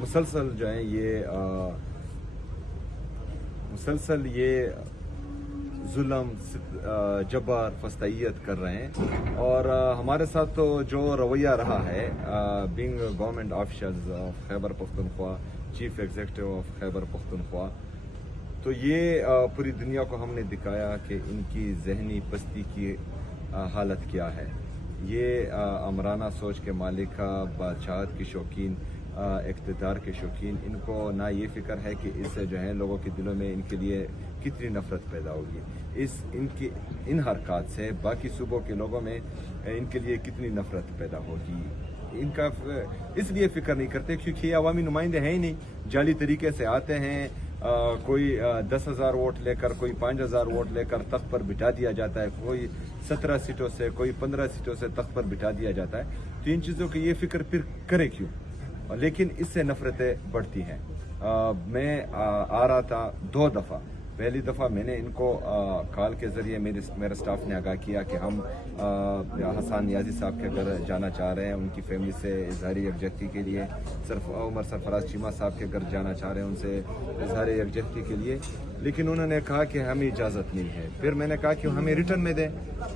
مسلسل جو ہے مسلسل یہ ظلم جبر فسطائیت کر رہے ہیں، اور ہمارے ساتھ تو جو رویہ رہا ہے being government officials of Khyber Pakhtunkhwa, chief executive of Khyber Pakhtunkhwa, تو یہ پوری دنیا کو ہم نے دکھایا کہ ان کی ذہنی پستی کی حالت کیا ہے۔ یہ امرانہ سوچ کے مالک، بادشاہت کی شوقین، اقتدار کے شوقین، ان کو نہ یہ فکر ہے کہ اس سے جو ہے لوگوں کے دلوں میں ان کے لیے کتنی نفرت پیدا ہوگی، ان حرکات سے باقی صوبوں کے لوگوں میں ان کے لیے کتنی نفرت پیدا ہوگی۔ ان کا اس لیے فکر نہیں کرتے کیونکہ یہ عوامی نمائندے ہیں ہی نہیں، جعلی طریقے سے آتے ہیں، کوئی 10,000 ووٹ لے کر، کوئی 5,000 ووٹ لے کر تخت پر بٹھا دیا جاتا ہے، کوئی 17 سیٹوں سے، کوئی 15 سیٹوں سے تخت پر بٹھا دیا جاتا ہے۔ تو ان چیزوں کی یہ فکر پھر کرے کیوں؟ لیکن اس سے نفرتیں بڑھتی ہیں۔ میں آ رہا تھا 2 دفعہ۔ پہلی دفعہ میں نے ان کو کال کے ذریعے میرے سٹاف نے آگاہ کیا کہ ہم حسان نیازی صاحب کے گھر جانا چاہ رہے ہیں، ان کی فیملی سے اظہاری یکجہتی کے لیے، عمر سرفراز چیمہ صاحب کے گھر جانا چاہ رہے ہیں، ان سے اظہاری یکجہتی کے لیے، لیکن انہوں نے کہا کہ ہمیں اجازت نہیں ہے۔ پھر میں نے کہا کہ ہمیں ریٹرن میں دیں،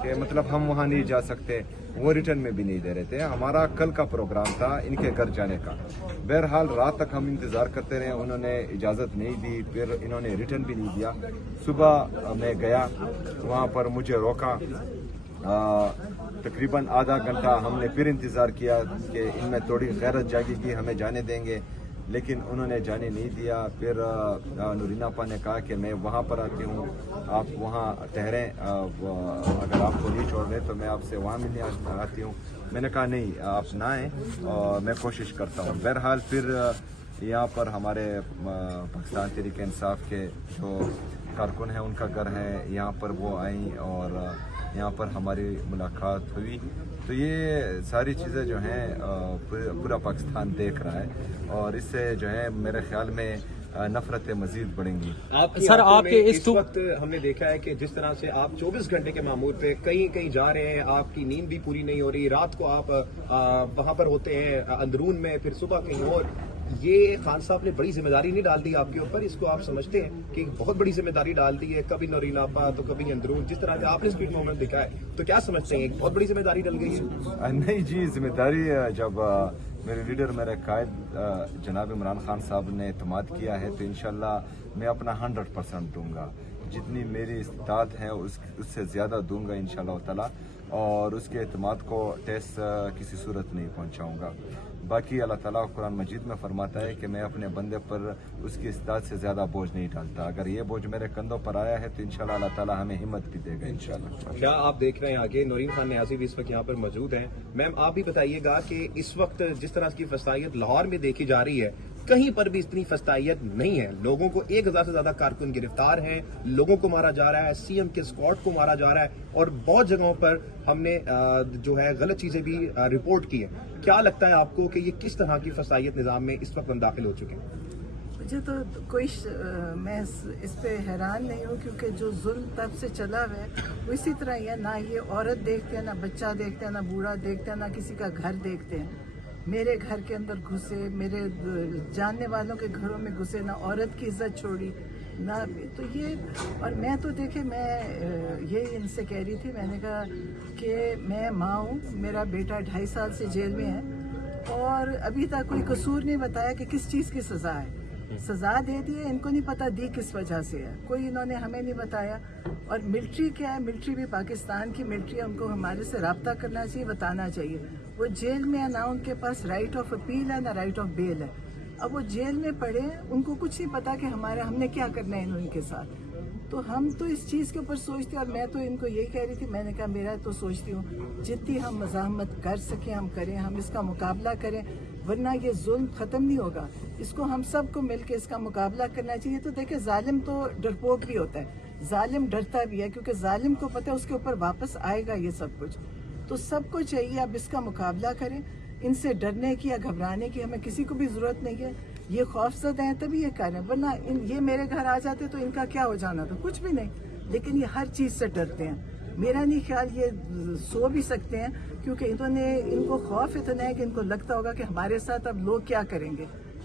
کہ مطلب ہم وہاں نہیں جا سکتے، وہ ریٹرن میں بھی نہیں دے رہے تھے۔ ہمارا کل کا پروگرام تھا ان کے گھر جانے کا، بہرحال رات تک ہم انتظار کرتے رہے، انہوں نے اجازت نہیں دی، پھر انہوں نے ریٹرن بھی نہیں دیا۔ صبح میں گیا، وہاں پر مجھے روکا، تقریباً آدھا گھنٹہ ہم نے پھر انتظار کیا کہ ان میں تھوڑی غیرت جاگے گی، ہمیں جانے دیں گے، لیکن انہوں نے جانے نہیں دیا۔ پھر نورین آپا نے کہا کہ میں وہاں پر آتی ہوں، آپ وہاں ٹھہریں، اگر آپ کو نہیں چھوڑ رہے تو میں آپ سے وہاں ملنے آتی ہوں۔ میں نے کہا نہیں، آپ نہ آئیں، میں کوشش کرتا ہوں۔ بہرحال پھر یہاں پر ہمارے پاکستان تحریک انصاف کے جو کارکن ہیں ان کا گھر ہے، یہاں پر وہ آئیں اور یہاں پر ہماری ملاقات ہوئی۔ تو یہ ساری چیزیں جو ہیں پورا پاکستان دیکھ رہا ہے، اور اس سے جو ہے میرے خیال میں نفرتیں مزید بڑھیں گی۔ سر آپ کے اس وقت ہم نے دیکھا ہے کہ جس طرح سے آپ 24 گھنٹے کے معمول پہ کہیں جا رہے ہیں، آپ کی نیند بھی پوری نہیں ہو رہی، رات کو آپ وہاں پر ہوتے ہیں اندرون میں، پھر صبح کہیں اور، یہ خان صاحب نے بڑی ذمہ داری نہیں ڈال دی آپ کے اوپر؟ اس کو آپ سمجھتے ہیں کہ بہت بڑی ذمہ داری ڈال دی ہے، کبھی نورین آپا تو کبھی اندرون، جس طرح سے آپ نے اسپیڈ موومنٹ دکھا ہے، تو کیا سمجھتے ہیں بہت بڑی ذمہ داری ڈل گئی ہے؟ نہیں جی، ذمہ داری جب میرے لیڈر، میرے قائد جناب عمران خان صاحب نے اعتماد کیا ہے تو انشاءاللہ میں اپنا 100% دوں گا، جتنی میری استطاعت ہے اس سے زیادہ دوں گا انشاءاللہ تعالی، اور اس کے اعتماد کو ٹیس کسی صورت نہیں پہنچاؤں گا۔ باقی اللہ تعالیٰ قرآن مجید میں فرماتا ہے کہ میں اپنے بندے پر اس کی استطاعت سے زیادہ بوجھ نہیں ڈالتا۔ اگر یہ بوجھ میرے کندھوں پر آیا ہے تو انشاءاللہ اللہ تعالیٰ ہمیں ہمت بھی دے گا انشاءاللہ۔ کیا آپ دیکھ رہے ہیں آگے نورین خان نیازی بھی اس وقت یہاں پر موجود ہیں؟ میم آپ بھی بتائیے گا کہ اس وقت جس طرح کی فسطائیت لاہور میں دیکھی جا رہی ہے، کہیں پر بھی اتنی فسطائیت نہیں ہے، لوگوں کو 1,000 سے زیادہ کارکن گرفتار ہیں، لوگوں کو مارا جا رہا ہے، سی ایم کے اسکواڈ کو مارا جا رہا ہے، اور بہت جگہوں پر ہم نے جو ہے غلط چیزیں بھی رپورٹ کی ہیں۔ کیا لگتا ہے آپ کو کہ یہ کس طرح کی فسطائیت نظام میں اس وقت ہم داخل ہو چکے ہیں؟ مجھے تو میں اس پہ حیران نہیں ہوں، کیونکہ جو ظلم تب سے چلا ہوا ہے وہ اسی طرح ہی ہے، نہ یہ عورت دیکھتے ہیں، نہ بچہ دیکھتے ہیں، نہ بوڑھا دیکھتے ہیں، نہ کسی کا گھر دیکھتے ہیں۔ میرے گھر کے اندر گھسے، میرے جاننے والوں کے گھروں میں گھسے، نہ عورت کی عزت چھوڑی، نہ تو یہ، اور میں تو دیکھیں، میں یہی ان سے کہہ رہی تھی، میں نے کہا کہ میں ماں ہوں، میرا بیٹا 2.5 سال سے جیل میں ہے، اور ابھی تک کوئی قصور نہیں بتایا کہ کس چیز کی سزا ہے۔ سزا دے دی ہے، ان کو نہیں پتا دی کس وجہ سے ہے، کوئی انہوں نے ہمیں نہیں بتایا۔ اور ملٹری کیا ہے، ملٹری بھی پاکستان کی ملٹری ہے، ان کو ہمارے سے رابطہ کرنا چاہیے، بتانا چاہیے۔ وہ جیل میں ہے، نہ ان کے پاس رائٹ آف اپیل ہے، نہ رائٹ آف بیل ہے۔ اب وہ جیل میں پڑے ہیں، ان کو کچھ نہیں پتا کہ ہم نے کیا کرنا ہے ان کے ساتھ۔ تو ہم تو اس چیز کے اوپر سوچتے ہیں، اور میں تو ان کو یہی کہہ رہی تھی، میں نے کہا میرا تو سوچتی ہوں جتنی ہم مزاحمت کر سکیں ہم کریں، ہم اس کا مقابلہ کریں، ورنہ یہ ظلم ختم نہیں ہوگا۔ اس کو ہم سب کو مل کے اس کا مقابلہ کرنا چاہیے۔ تو دیکھیں، ظالم تو ڈرپوک بھی ہوتا ہے، ظالم ڈرتا بھی ہے، کیونکہ ظالم کو پتہ ہے اس کے اوپر واپس آئے گا یہ سب کچھ۔ تو سب کو چاہیے اب اس کا مقابلہ کریں، ان سے ڈرنے کی یا گھبرانے کی ہمیں کسی کو بھی ضرورت نہیں ہے۔ یہ خوف زدہ ہیں تبھی یہ کر رہے ہیں، ورنہ یہ میرے گھر آ جاتے تو ان کا کیا ہو جانا تھا، کچھ بھی نہیں۔ لیکن یہ ہر چیز سے ڈرتے ہیں۔ میرا نہیں خیال یہ سو بھی سکتے ہیں، کیونکہ ان کو خوف اتنا ہے کہ ان کو لگتا ہوگا کہ ہمارے ساتھ اب لوگ کیا کریں گے۔